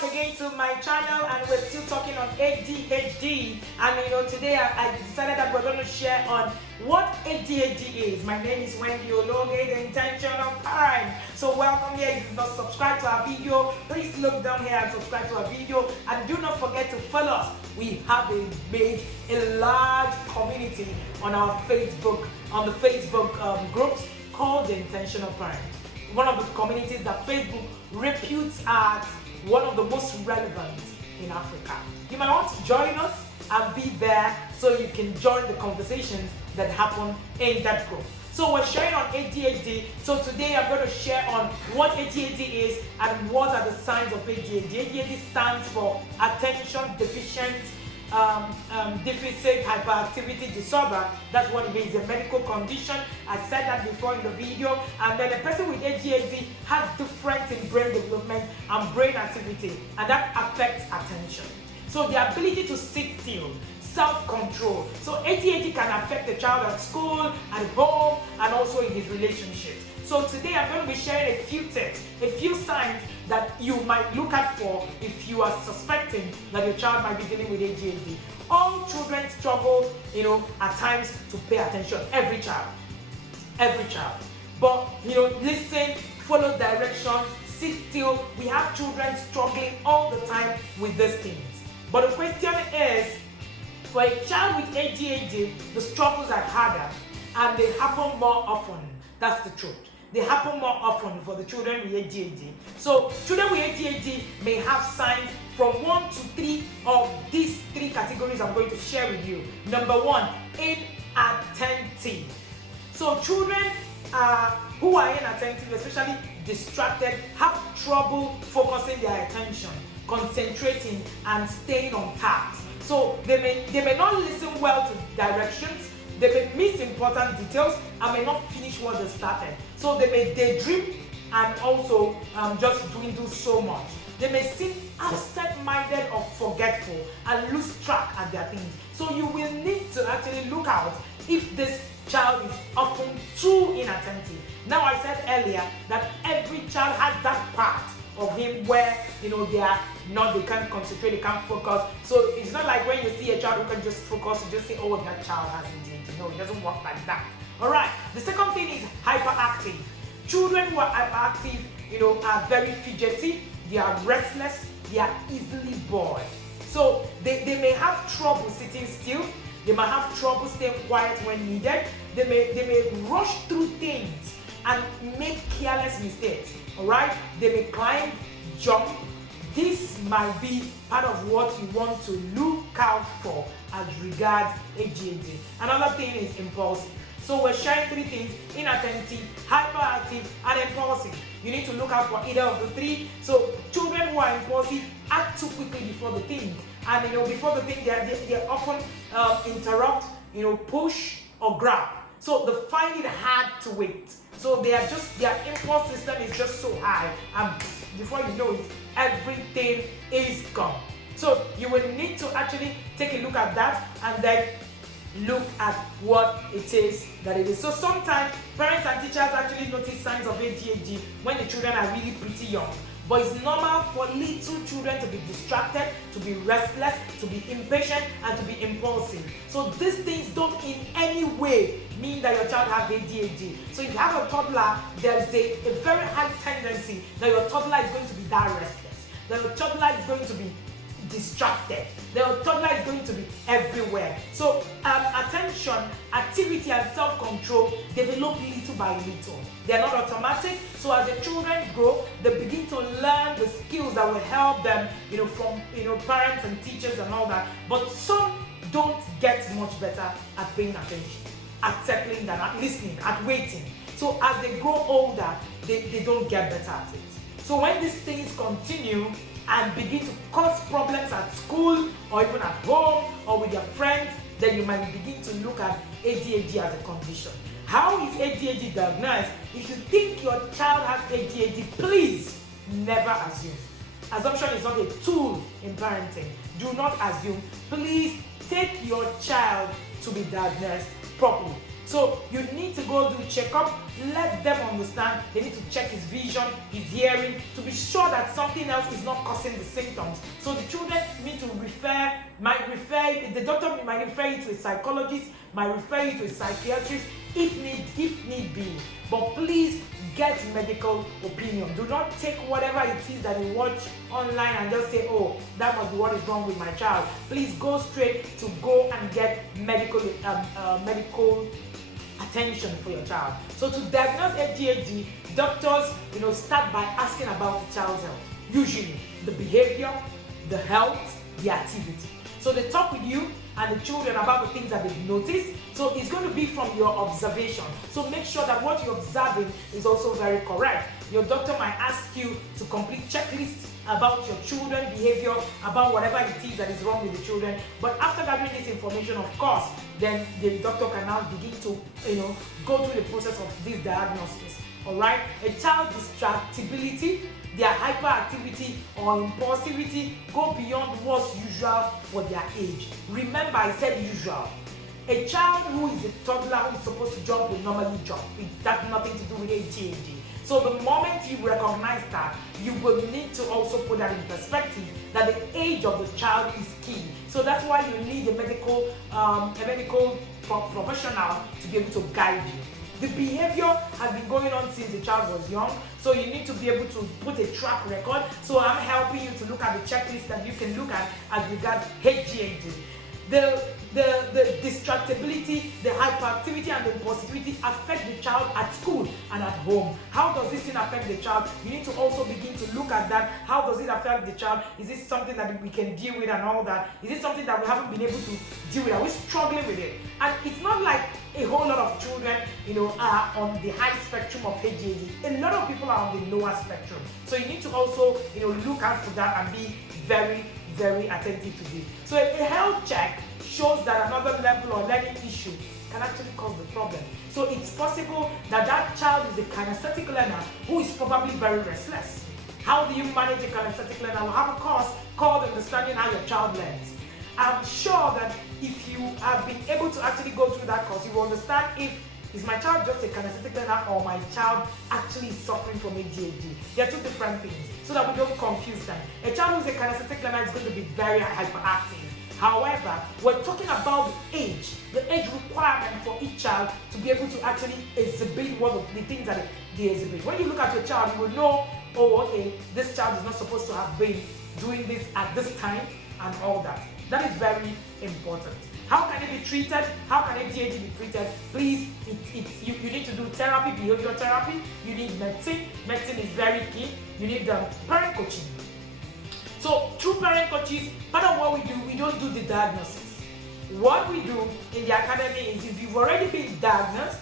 back again to my channel, and we're still talking on ADHD. And today I decided that we're going to share on what ADHD is. My name is Wendy Ologe, the intentional parent. So welcome here. If you've not subscribed to our video, please look down here and subscribe to our video. And do not forget to follow us. We have made a large community on our Facebook, on the Facebook groups called the Intentional Parent. One of the communities that Facebook reputes as one of the most relevant in Africa. You might want to join us and be there so you can join the conversations that happen in that group. So we're sharing on ADHD. So today I'm going to share on what ADHD is and what are the signs of ADHD. ADHD stands for Attention Deficient Deficit Hyperactivity Disorder. That's what it means, a medical condition. I said that before in the video. And then a person with ADHD has difference in brain development and brain activity, and that affects attention. So the ability to sit still, self-control. So ADHD can affect the child at school, at home, and also in his relationships. So today I'm going to be sharing a few tips, a few signs that you might look out for if you are suspecting that your child might be dealing with ADHD. All children struggle, at times to pay attention. Every child. But, listen, follow direction, sit still. We have children struggling all the time with these things. But the question is, for a child with ADHD, the struggles are harder and they happen more often. That's the truth. They happen more often for the children with ADHD. So children with ADHD may have signs from 1 to 3 of these 3 categories I'm going to share with you. Number 1, inattentive. So children who are inattentive, especially distracted, have trouble focusing their attention, concentrating, and staying on task. So they may not listen well to directions. They may miss important details and may not finish what they started. So they may daydream and also just dwindle so much. They may seem absent-minded or forgetful and lose track at their things. So you will need to actually look out if this child is often too inattentive. Now I said earlier that every child has that part of him where they can't concentrate, they can't focus. So it's not like when you see a child who can just focus, you just say, oh, that child has ADHD. No, it doesn't work like that. All right. The second thing is hyperactive. Children who are hyperactive, are very fidgety, they are restless, they are easily bored. So they may have trouble sitting still, they might have trouble staying quiet when needed, they may rush through things and make careless mistakes. All right? They may climb, jump. This might be part of what you want to look out for as regards ADHD. Another thing is impulsive. So we're sharing 3 things: inattentive, hyperactive, and impulsive. You need to look out for either of the 3. So children who are impulsive act too quickly before the thing. And before the thing, they often interrupt, push or grab. So they find it hard to wait. So their impulse system is just so high, and before you know it, everything is gone. So you will need to actually take a look at that and then look at what it is that it is. So sometimes parents and teachers actually notice signs of ADHD when the children are really pretty young. But it's normal for little children to be distracted, to be restless, to be impatient, and to be impulsive. So these things don't in any way mean that your child has ADHD. So if you have a toddler, there's a very high tendency that your toddler is going to be that restless, that your toddler is going to be distracted, that your toddler is going to be everywhere. So attention, activity, and self-control develop little by little. They're not automatic. So as the children grow, they begin to learn the skills that will help them, from parents and teachers and all that. But some don't get much better at paying attention, at settling down, at listening, at waiting. So as they grow older, they don't get better at it. So when these things continue and begin to cause problems at school or even at home or with your friends, then you might begin to look at ADHD as a condition. How is ADHD diagnosed? If you think your child has ADHD, please never assume. Assumption is not a tool in parenting. Do not assume. Please take your child to be diagnosed properly. So you need to go do checkup, let them understand. They need to check his vision, his hearing, to be sure that something else is not causing the symptoms. So the children need to the doctor might refer you to a psychologist, might refer you to a psychiatrist if need be. But please get medical opinion. Do not take whatever it is that you watch online and just say, oh, that must be what is wrong with my child. Please go straight to go and get medical attention for your child. So to diagnose ADHD, doctors, start by asking about the child's health. Usually the behavior, the health, the activity. So they talk with you and the children about the things that they've noticed. So it's going to be from your observation. So make sure that what you're observing is also very correct. Your doctor might ask you to complete checklists about your children's behavior, about whatever it is that is wrong with the children. But after gathering this information, of course, then the doctor can now begin to, go through the process of this diagnosis. All right? A child's distractibility, their hyperactivity or impulsivity go beyond what's usual for their age. Remember, I said usual. A child who is a toddler who is supposed to jump will normally jump. It has nothing to do with ADHD. So the moment you recognize that, you will need to also put that in perspective, that the age of the child is key. So that's why you need a medical professional to be able to guide you. The behavior has been going on since the child was young, so you need to be able to put a track record. So I'm helping you to look at the checklist that you can look at as regards ADHD. The distractibility, the hyperactivity, and the impulsivity affect the child at school and at home. How does this thing affect the child? You need to also begin to look at that. How does it affect the child? Is this something that we can deal with and all that? Is it something that we haven't been able to deal with? Are we struggling with it? And it's not like a whole lot of children, are on the high spectrum of ADHD. A lot of people are on the lower spectrum. So you need to also, look out for that and be very, very attentive to this. So a health check shows that another level or learning issue can actually cause the problem. So it's possible that that child is a kinesthetic learner who is probably very restless. How do you manage a kinesthetic learner? We'll have a course called Understanding How Your Child Learns. I'm sure that if you have been able to actually go through that course, you will understand if is my child just a kinesthetic learner or my child actually is suffering from ADHD. They are two different things, so that we don't confuse them. A child who's a kinesthetic learner is going to be very hyperactive. However, we're talking about the age requirement for each child to be able to actually exhibit what the things that they exhibit. When you look at your child, you will know, oh, okay, this child is not supposed to have been doing this at this time and all that. That is very important. How can it be treated? How can ADHD be treated? Please, you need to do therapy, behavioral therapy. You need medicine. Medicine is very key. You need parent coaching. So through parent coaches, part of what we do, we don't do the diagnosis. What we do in the academy is if you've already been diagnosed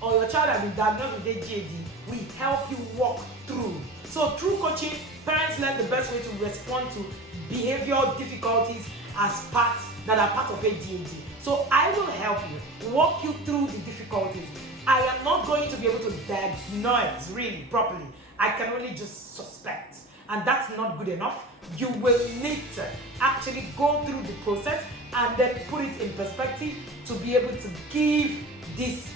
or your child has been diagnosed with ADHD, we help you walk through. So through coaching, parents learn the best way to respond to behavioral difficulties as parts that are part of ADHD. So I will help you, walk you through the difficulties. I am not going to be able to diagnose really properly. I can only just suspect. And that's not good enough. You will need to actually go through the process and then put it in perspective to be able to give this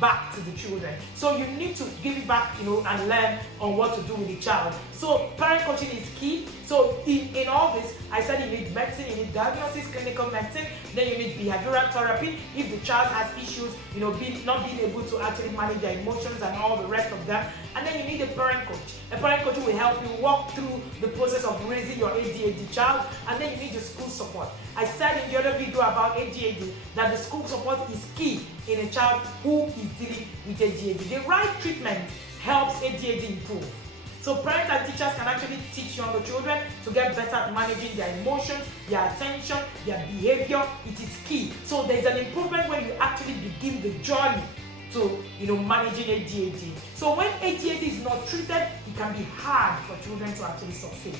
back to the children. So you need to give it back, and learn on what to do with the child. So parent coaching is key. So in all this, I said you need medicine, you need diagnosis, clinical medicine, then you need behavioral therapy. If the child has issues, not being able to actually manage their emotions and all the rest of them. And then you need a parent coach. A parent coach will help you walk through the process of raising your ADHD child. And then you need the school support. I said in the other video about ADHD that the school support is key in a child who is dealing with ADHD. The right treatment helps ADHD improve. So parents and teachers can actually teach younger children to get better at managing their emotions, their attention, their behavior. It is key. So there's an improvement when you actually begin the journey to managing ADHD. So when ADHD is not treated, it can be hard for children to actually succeed.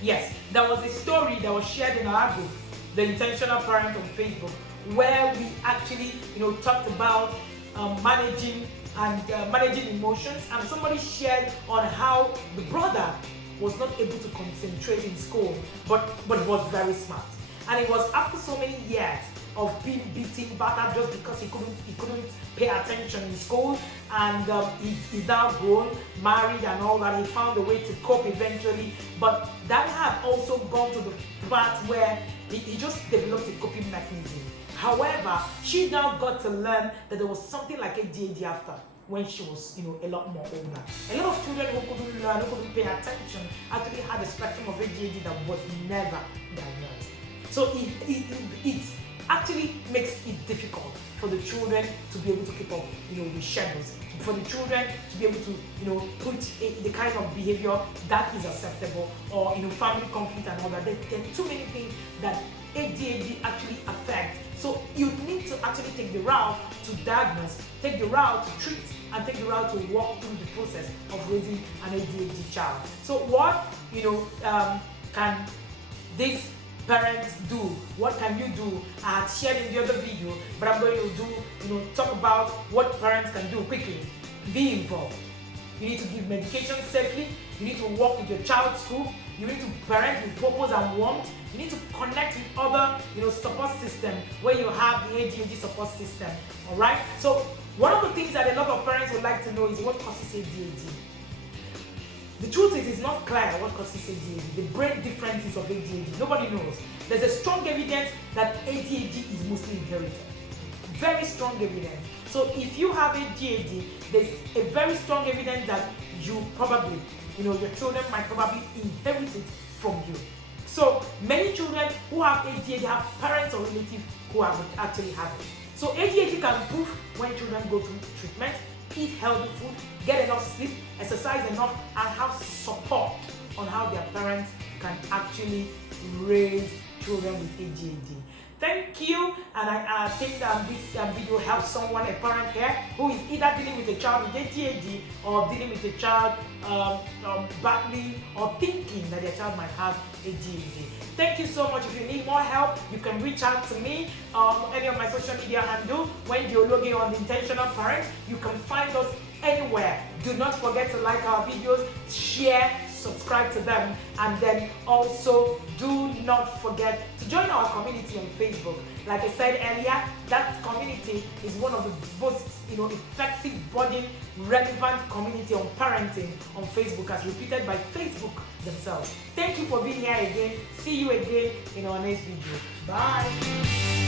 Yes, there was a story that was shared in our group, The Intentional Parent on Facebook, where we actually talked about managing emotions, and somebody shared on how the brother was not able to concentrate in school, but was very smart. And it was after so many years of being beaten, battered just because he couldn't pay attention in school, and he's now grown, married and all that. He found a way to cope eventually, but that had also gone to the part where he just developed a coping mechanism. However, she now got to learn that there was something like ADHD after, when she was, a lot more older. A lot of children who couldn't learn, who couldn't pay attention, actually had a spectrum of ADHD that was never diagnosed. So it actually makes it difficult for the children to be able to keep up, with schedules, for the children to be able to, put the kind of behavior that is acceptable, or, family conflict and all that. There are too many things that ADHD actually affect. So you need to actually take the route to diagnose, take the route to treat, and take the route to walk through the process of raising an ADHD child. So what, can these parents do? What can you do? I had shared in the other video, but I'm going to talk about what parents can do quickly. Be involved. You need to give medication safely. You need to work with your child's school. You need to parent with purpose and warmth. You need to connect with other, support system where you have the ADHD support system. All right. So one of the things that a lot of parents would like to know is what causes ADHD. The truth is, it's not clear what causes ADHD. The brain differences of ADHD, nobody knows. There's a strong evidence that ADHD is mostly inherited. Very strong evidence. So if you have ADHD, there's a very strong evidence that you probably, your children might probably inherit it from you. So many children who have ADHD have parents or relatives who actually have it. So ADHD can improve when children go through treatment, eat healthy food, get enough sleep, exercise enough, and have support on how their parents can actually raise children with ADHD. Thank you, and I think that this video helps someone, a parent here, who is either dealing with a child with ADHD or dealing with a child battling or thinking that their child might have ADHD. Thank you so much. If you need more help, you can reach out to me on any of my social media handle. When you're logging on the Intentional Parent, you can find us anywhere. Do not forget to like our videos, share, subscribe to them, and then also do not forget to join our community on Facebook. Like I said earlier, that community is one of the most effective, body relevant community on parenting on Facebook, as repeated by Facebook themselves. Thank you for being here again. See you again in our next video. Bye.